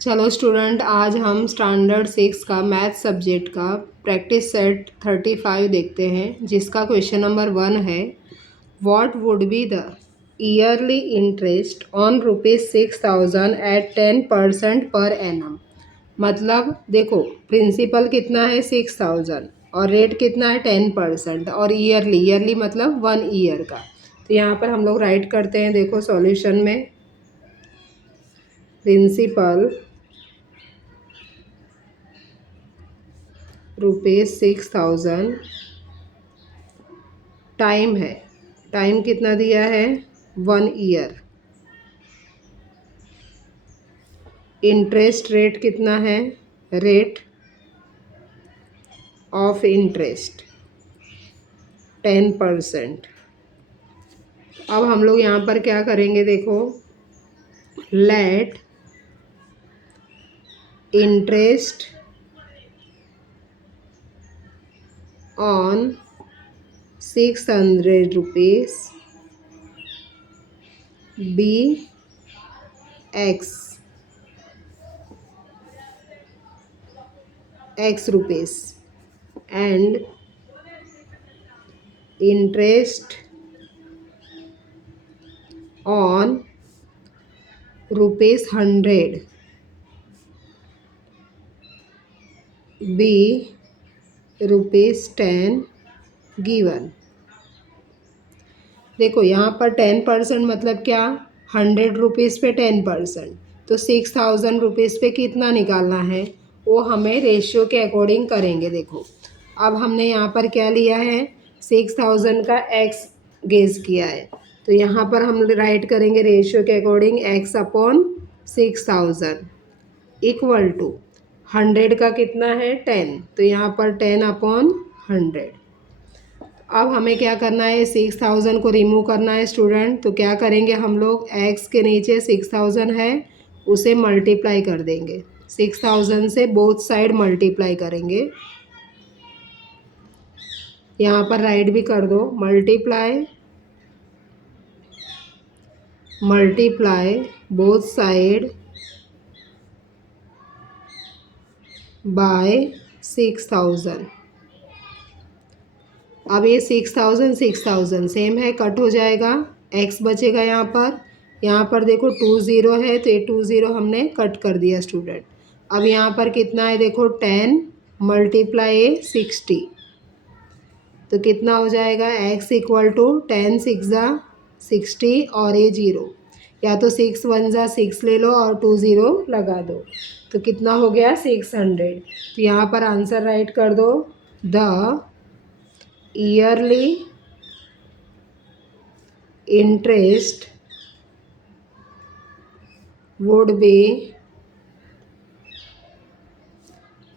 चलो स्टूडेंट, आज हम स्टैंडर्ड 6 का मैथ सब्जेक्ट का प्रैक्टिस सेट 35 देखते हैं, जिसका क्वेश्चन नंबर 1 है। What would be the yearly interest on ₹6,000 at 10% पर एनम। मतलब देखो, प्रिंसिपल कितना है 6,000 और रेट कितना है 10%, और ईयरली ईयरली मतलब 1 ईयर का। तो यहाँ पर हम लोग राइट करते हैं। देखो सॉल्यूशन में, प्रिंसिपल ₹6,000, टाइम है, टाइम कितना दिया है 1 ईयर, इंटरेस्ट रेट कितना है, रेट ऑफ इंटरेस्ट 10%। अब हम लोग यहाँ पर क्या करेंगे, देखो, let interest on ₹600 be x rupees and interest on ₹100 be ₹10 given. देखो यहाँ पर 10% मतलब क्या, ₹100 पे 10%, तो ₹6,000 पे कितना निकालना है वो हमें रेशियो के अकॉर्डिंग करेंगे। देखो अब हमने यहाँ पर क्या लिया है, 6,000 का x गेज किया है, तो यहाँ पर हम राइट करेंगे रेशियो के according x upon 6,000 equal to 100 का कितना है 10, तो यहाँ पर 10 अपॉन 100। अब हमें क्या करना है, 6,000 को रिमूव करना है स्टूडेंट। तो क्या करेंगे हम लोग, x के नीचे 6,000 है उसे मल्टीप्लाई कर देंगे, 6,000 से बोथ साइड मल्टीप्लाई करेंगे। यहाँ पर राइट भी कर दो, multiply multiply both side by 6,000। अब ये 6,000 6,000 सेम है, कट हो जाएगा, x बचेगा यहाँ पर देखो 20 है, तो ये 20 हमने कट कर दिया स्टूडेंट। अब यहाँ पर कितना है, देखो 10 मल्टीप्लाई 60, तो कितना हो जाएगा, x इक्वल टू 10 6 60 और ये 0, या तो 6 1 6 ले लो और 20 लगा दो, तो कितना हो गया 600। तो यहाँ पर आंसर राइट कर दो, the yearly interest would be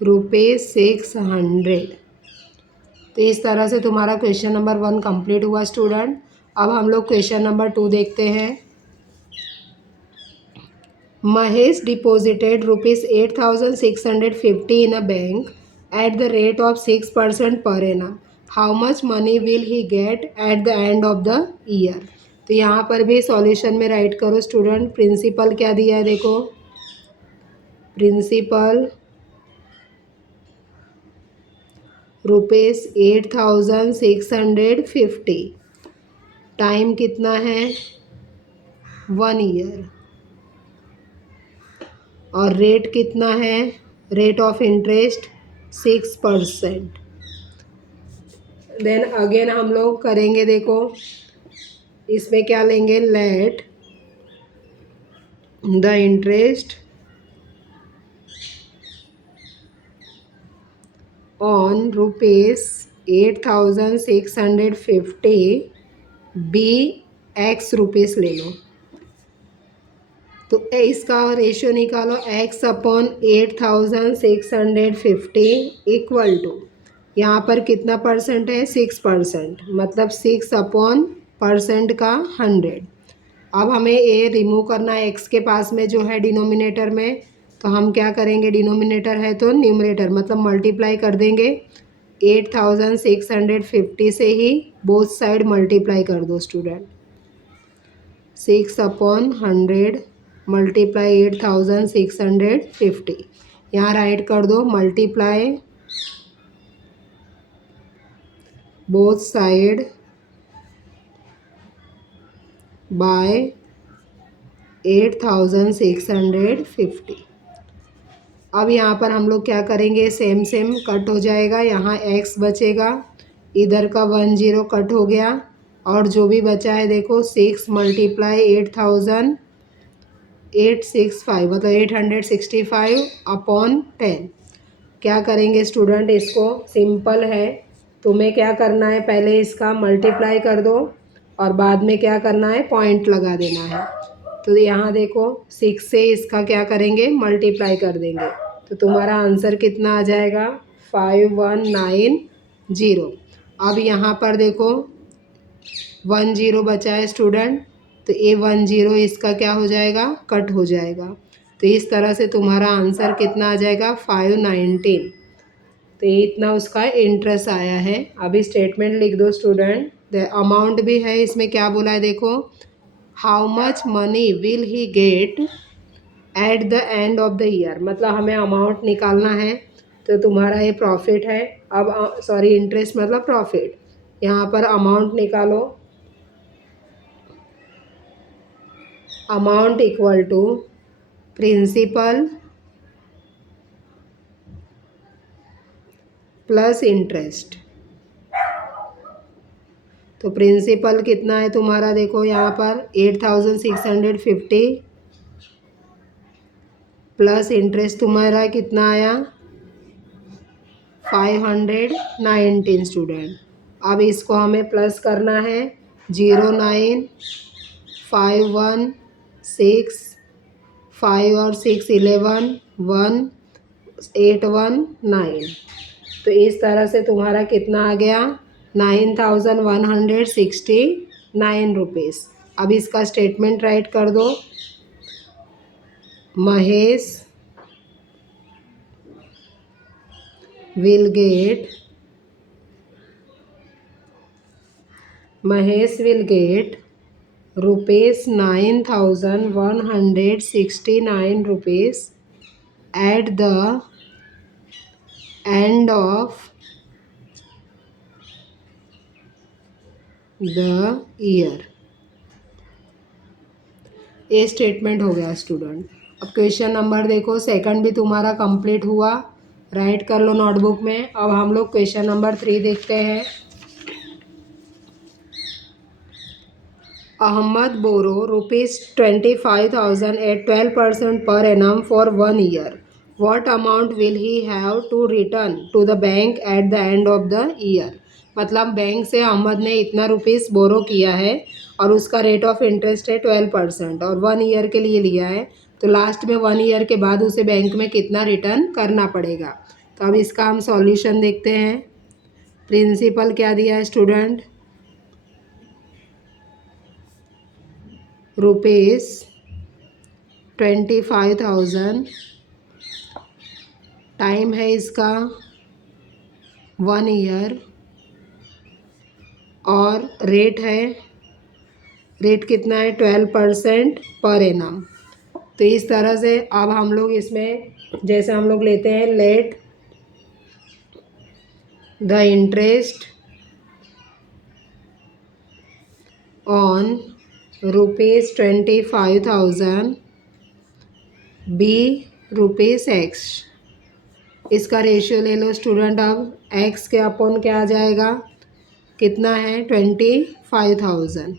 ₹600। तो इस तरह से तुम्हारा क्वेश्चन नंबर 1 कंप्लीट हुआ स्टूडेंट। अब हम लोग क्वेश्चन नंबर 2 देखते हैं। Mahesh deposited ₹8,650 in a bank at the rate of 6% पर annum. How much money will he get at the end of the year. तो यहाँ पर भी सॉल्यूशन में राइट करो स्टूडेंट। प्रिंसिपल क्या दिया है, देखो, प्रिंसिपल ₹8,650, टाइम कितना है 1 ईयर, और रेट कितना है, rate of interest 6%। Then again हम लोग करेंगे, देखो इसमें क्या लेंगे, let the interest on ₹8,650 be x rupees ले लो। तो इसका रेशियो निकालो, x अपॉन 8,650 इक्वल टू, यहाँ पर कितना परसेंट है 6%, मतलब 6 अपॉन परसेंट का 100। अब हमें ए रिमूव करना है x के पास में जो है डिनोमिनेटर में, तो हम क्या करेंगे, डिनोमिनेटर है तो न्यूमरेटर मतलब मल्टीप्लाई कर देंगे। 8,650 से ही बोथ साइड मल्टीप्लाई कर दो स्टूडेंट, 6 अपॉन 100 मल्टीप्लाई 8650। यहाँ राइट कर दो मल्टीप्लाई बोथ साइड बाय 8650। अब यहाँ पर हम लोग क्या करेंगे, सेम सेम कट हो जाएगा, यहाँ x बचेगा, इधर का 10 कट हो गया, और जो भी बचा है देखो 6 मल्टीप्लाई 865 मतलब 865 अपॉन 10। क्या करेंगे स्टूडेंट, इसको सिंपल है, तुम्हें क्या करना है, पहले इसका मल्टीप्लाई कर दो और बाद में क्या करना है, पॉइंट लगा देना है। तो यहाँ देखो 6 से इसका क्या करेंगे, मल्टीप्लाई कर देंगे, तो तुम्हारा आंसर कितना आ जाएगा, 5190। अब यहाँ पर देखो 10 बचा है स्टूडेंट, तो ये 10 इसका क्या हो जाएगा, कट हो जाएगा। तो इस तरह से तुम्हारा आंसर कितना आ जाएगा, 519। तो ये इतना उसका इंटरेस्ट आया है। अभी स्टेटमेंट लिख दो स्टूडेंट। द अमाउंट भी है, इसमें क्या बोला है देखो, how much money will he get at the end of the year, मतलब हमें अमाउंट निकालना है। तो तुम्हारा ये प्रॉफिट है, अब सॉरी इंटरेस्ट मतलब प्रॉफिट, यहाँ पर अमाउंट निकालो, amount equal to principal plus interest. तो प्रिंसिपल कितना है तुम्हारा देखो यहाँ पर 8650 प्लस इंटरेस्ट तुम्हारा कितना आया, 519 स्टूडेंट। अब इसको हमें प्लस करना है, 09516 5 और 6 11 1819। तो इस तरह से तुम्हारा कितना आ गया, 9169 रुपीज़। अब इसका स्टेटमेंट राइट कर दो, Mahesh will get rupees 9169 rupees at the end of the year। ये स्टेटमेंट हो गया स्टूडेंट। अब क्वेश्चन नंबर देखो, सेकंड भी तुम्हारा कंप्लीट हुआ, राइट कर लो नोटबुक में। अब हम लोग क्वेश्चन नंबर 3 देखते हैं। अहमद बोरो ₹25,000 at 12% per annum for 1 year. What amount will he have to return to the bank at the end of the year? मतलब बैंक से अहमद ने इतना रुपीस बोरो किया है और उसका रेट ऑफ इंटरेस्ट है 12% और 1 ईयर के लिए लिया है, तो लास्ट में 1 ईयर के बाद उसे बैंक में कितना रिटर्न करना पड़ेगा। तो अब इसका हम सॉल्यूशन देखते हैं। प्रिंसिपल क्या दिया है स्टूडेंट, ₹25,000, टाइम है इसका 1 ईयर, और रेट कितना है 12% पर एनम। तो इस तरह से अब हम लोग इसमें जैसे हम लोग लेते हैं, let the interest on ₹25,000 be ₹X। इसका रेशियो ले लो स्टूडेंट। अब x के अपॉन क्या आ जाएगा, कितना है 25,000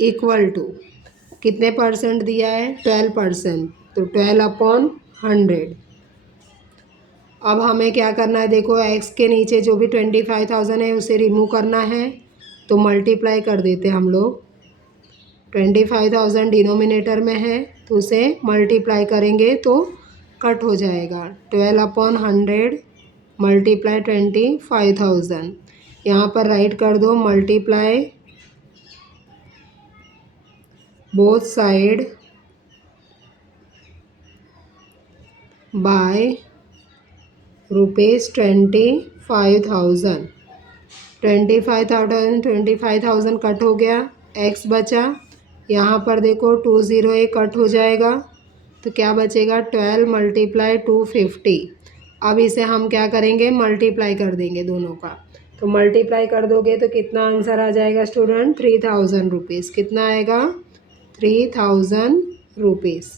इक्वल टू कितने परसेंट दिया है 12%, तो 12/100। अब हमें क्या करना है देखो, x के नीचे जो भी 25,000 है उसे रिमूव करना है, तो मल्टीप्लाई कर देते हम लोग। 25,000 डिनोमिनेटर में है तो उसे मल्टीप्लाई करेंगे तो कट हो जाएगा, 12/100 मल्टीप्लाई 25,000। यहाँ पर राइट कर दो multiply both side by ₹25,000। 25,000 cut हो गया, x बचा, यहाँ पर देखो 2 0 एक कट हो जाएगा तो क्या बचेगा 12 मल्टीप्लाई 250। अब इसे हम क्या करेंगे मल्टीप्लाई कर देंगे दोनों का। तो मल्टीप्लाई कर दोगे तो कितना आंसर आ जाएगा स्टूडेंट 3000 रुपीज़। कितना आएगा 3000 रुपीज़।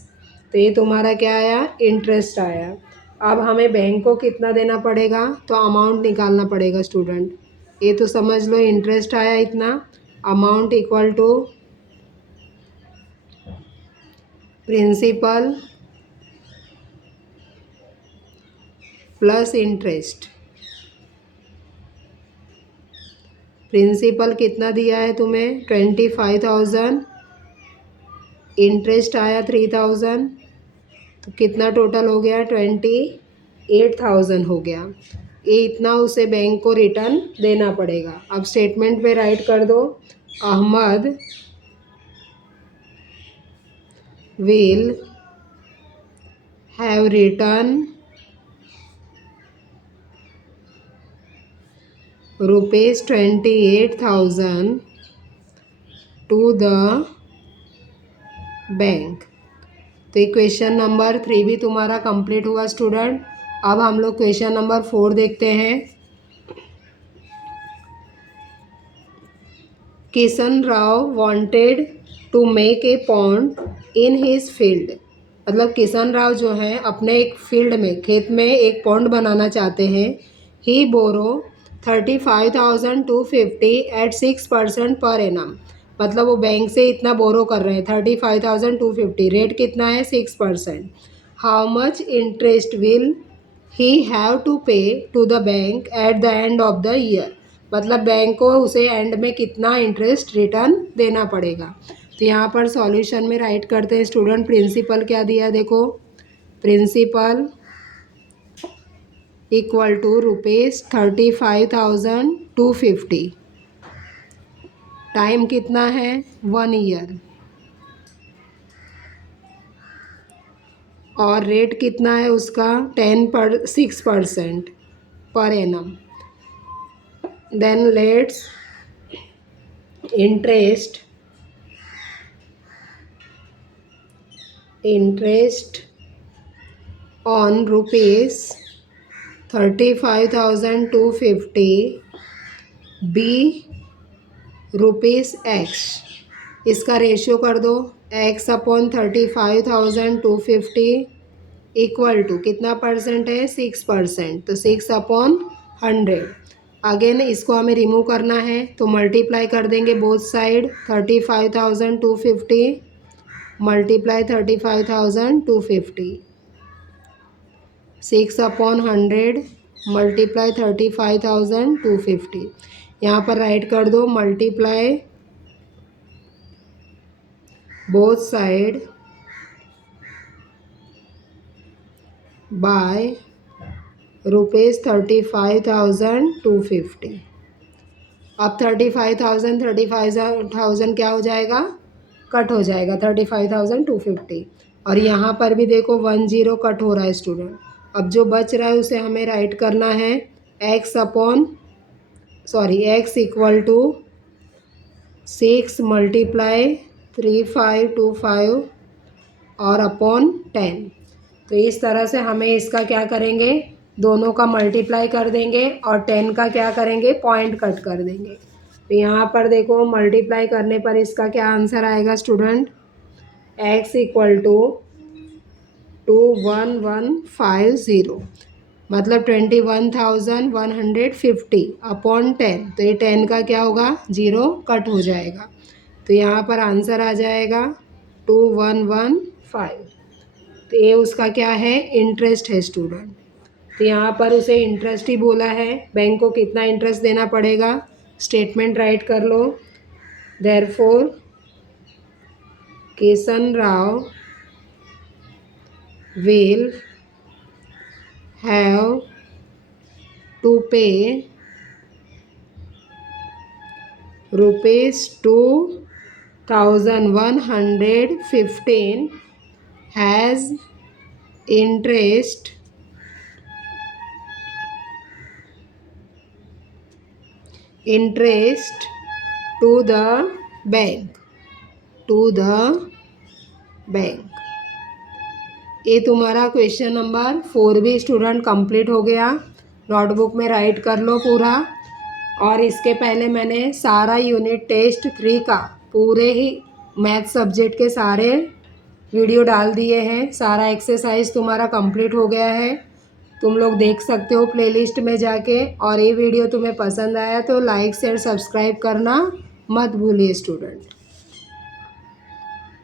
तो ये तुम्हारा क्या आया इंटरेस्ट आया। अब हमें बैंक को कितना देना पड़ेगा तो अमाउंट निकालना पड़ेगा स्टूडेंट। ये तो समझ लो इंटरेस्ट आया इतना, amount equal to principal plus interest. Principal कितना दिया है तुम्हें 25,000, इंटरेस्ट आया 3000, तो कितना टोटल हो गया 28,000 हो गया। ये इतना उसे बैंक को रिटर्न देना पड़ेगा। अब स्टेटमेंट पे राइट कर दो Ahmed will have returned rupees 28,000 to the bank. तो ये क्वेश्चन नंबर 3 भी तुम्हारा कंप्लीट हुआ स्टूडेंट। अब हम लोग क्वेश्चन नंबर 4 देखते हैं। Kishan Rao wanted to make a pond in his field. मतलब किशन राव जो है अपने एक फील्ड में खेत में एक पॉन्ड बनाना चाहते हैं। ही बोरो 35,250 एट 6% पर एनम। मतलब वो बैंक से इतना बोरो कर रहे हैं 35,250, रेट कितना है 6%। How much interest will he have to pay to the bank at the end of the year. मतलब बैंक को उसे एंड में कितना इंटरेस्ट रिटर्न देना पड़ेगा। तो यहाँ पर सॉल्यूशन में राइट करते हैं स्टूडेंट। प्रिंसिपल क्या दिया है देखो, प्रिंसिपल इक्वल टू ₹35,250। टाइम कितना है 1 ईयर, और रेट कितना है उसका 6% पर annum. Then let's interest on ₹35,250 be ₹X। इसका रेशियो कर दो X अपॉन 35,250 इक्वल टू कितना परसेंट है 6%, तो 6/100। अगेन इसको हमें रिमूव करना है तो मल्टीप्लाई कर देंगे बोथ साइड। 35,250 multiply 35,250, 6/100 multiply 35,250। यहाँ पर राइट कर दो मल्टीप्लाई बोथ साइड बाय ₹35,250। अब 35,000 क्या हो जाएगा कट हो जाएगा 35,250। और यहाँ पर भी देखो 10 कट हो रहा है स्टूडेंट। अब जो बच रहा है उसे हमें राइट करना है x इक्वल टू 6 मल्टीप्लाई 3525 और अपॉन 10। तो इस तरह से हमें इसका क्या करेंगे दोनों का मल्टीप्लाई कर देंगे और 10 का क्या करेंगे पॉइंट कट कर देंगे। तो यहाँ पर देखो मल्टीप्लाई करने पर इसका क्या आंसर आएगा स्टूडेंट, x इक्वल टू 21150 मतलब 21,150 अपॉन 10। तो ये 10 का क्या होगा 0 कट हो जाएगा। तो यहाँ पर आंसर आ जाएगा 2115। तो ये उसका क्या है इंटरेस्ट है स्टूडेंट। तो यहाँ पर उसे इंटरेस्ट ही बोला है, बैंक को कितना इंटरेस्ट देना पड़ेगा। स्टेटमेंट राइट कर लो। Therefore Kishan Rao will have to pay ₹2,115 as interest to the bank to the bank. ये तुम्हारा क्वेश्चन नंबर 4 भी स्टूडेंट कंप्लीट हो गया। नोटबुक में राइट कर लो पूरा। और इसके पहले मैंने सारा यूनिट टेस्ट 3 का पूरे ही मैथ सब्जेक्ट के सारे वीडियो डाल दिए हैं। सारा एक्सरसाइज तुम्हारा कंप्लीट हो गया है, तुम लोग देख सकते हो प्लेलिस्ट में जाके। और ये वीडियो तुम्हें पसंद आया तो लाइक शेयर सब्सक्राइब करना मत भूलिए स्टूडेंट।